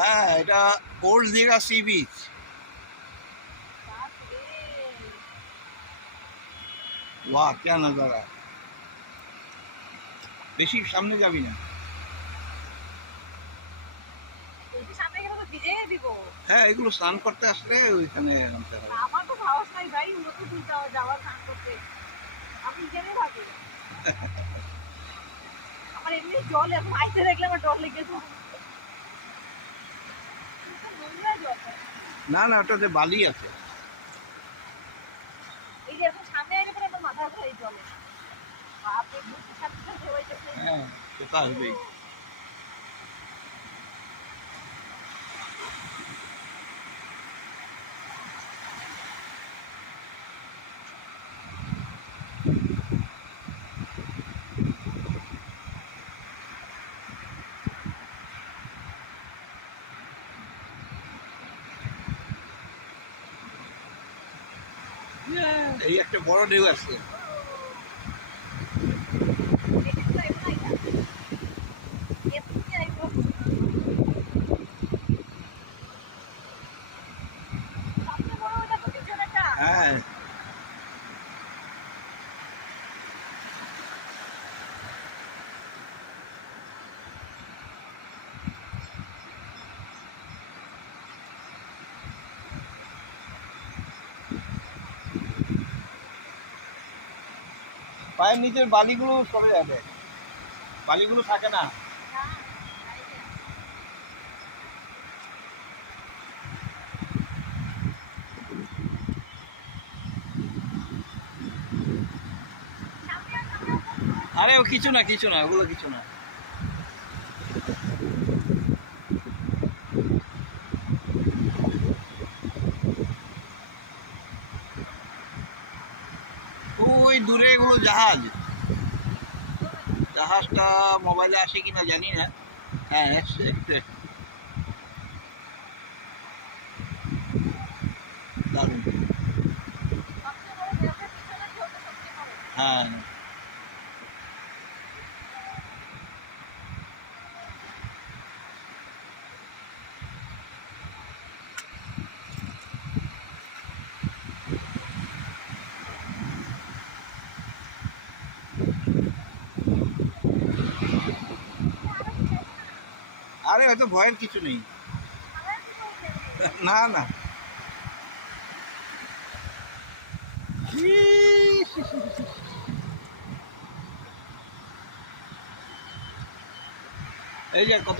হ্যাঁ, এটা old Digha sea beach. वाह क्या नजारा है। বেশি সামনে যাবি না। হ্যাঁ, এগুলো স্নান করতে আসলে ওইখানে নামতে হবে। আমার তো সাহস নাই ভাই, নতুন তুলতে হবে যাওয়ার স্নান করতে। আমি এখানেই থাকি। আমার এমনি জল এখন আইতে দেখলে আমার ডর লেগেছে। না না, ওটাতে বালি আছে। এই যে এখন সামনে আইলে পরে আমার মাথা ব্যথা এই জলে। বাপরে, বুকের সাথে সাথে হইতেছে। হ্যাঁ, সেটা হবেই। এই একটা বড় ঢেউ আসছে। হ্যাঁ, পায়ের নিচের বালিগুলো সরে যাবে, বালিগুলো থাকে না। আরে ও কিছু না, কিছু না, ওগুলো কিছু না। ওই দূরে এগুলো জাহাজ, জাহাজটা মোবাইলে আসে কিনা জানি না। হ্যাঁ, এসছে একটু একটু। দারুণ। হ্যাঁ, আরে হয়তো ভয়ের কিছু নেই। না না, এই যে কত